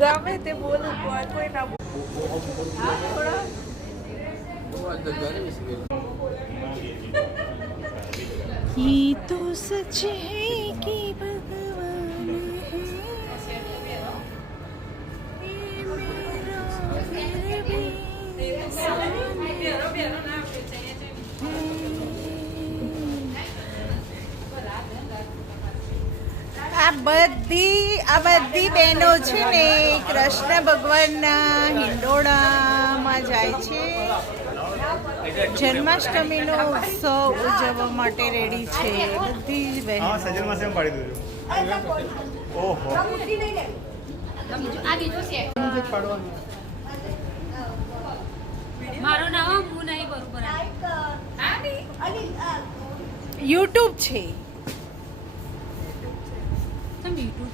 ગમે તે બોલું કોઈ ના ये तो सच है कि भगवान है ये मेरा फिर भी આ બધી બહેનો છે ને કૃષ્ણ ભગવાનના હિંડોળામાં જાય છે. જન્માષ્ટમીનો ઉત્સવ ઉજવવા માટે રેડી છે બધી જ બહેનો. મારું નામ હું નહીં બરોબર યુટ્યુબ છે. તમે યુટ્યુબ